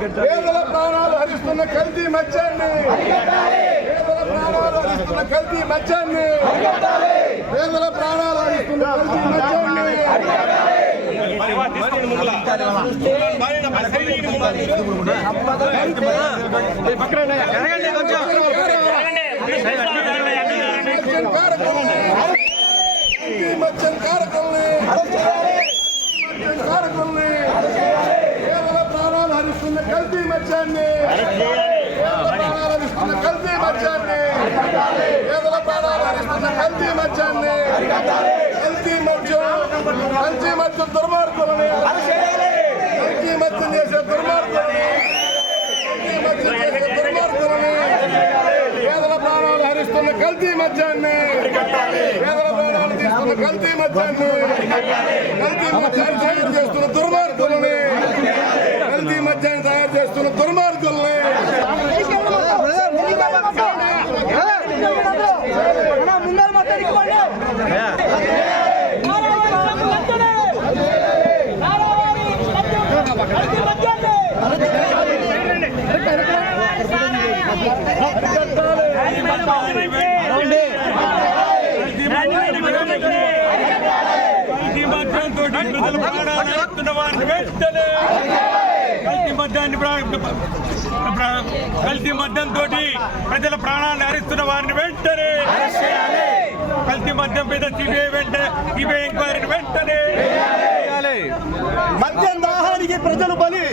పేదల ప్రాణాలు హరిస్తున్న కల్తీ మద్యాన్ని. పేదల ప్రాణాలు హరిస్తున్న కల్తీ మద్యాన్ని. మద్యం కారకుల్ని కల్తీ మద్యం కారకుల్ని మద్యం మద్యాన్ని హరిస్తున్న కల్తీ మద్యాన్ని పేదల ప్రాణాలు హరిస్తున్న కల్తీ మద్యాన్ని కల్తీ మద్యం కల్తీ మద్యం దుర్మార్గులని కల్తీ మద్యం చేసే దుర్మార్గులని కల్తీ మద్యం చేసే దుర్మార్గులని పేదల ప్రాణాలు హరిస్తున్న కల్తీ మద్యాన్ని పేదల ప్రాణాలు తీస్తున్న కల్తీ మద్యాన్ని కల్తీ మద్యాన్ని తయారు చేస్తున్న దుర్మార్గులని కల్తీ మద్యాన్ని తయారు చేస్తున్న దుర్మార్గుల్ని ముందర మొత్తం కల్తీ మద్యంతో ప్రజల ప్రాణాలు ఎత్తున్న వారిని వెంటనే కల్తీ మద్యాన్ని ప్రా- ప్రా- కల్తీ తోటి ప్రజల ప్రాణాలను హరిస్తున్న వారిని వెంటనే కల్తీ మద్యం మీద సిబిఐ వెంటనే సిబిఐ ఎంక్వైరీని వెంటనే మద్యం దాహానికి ప్రజలు బలి.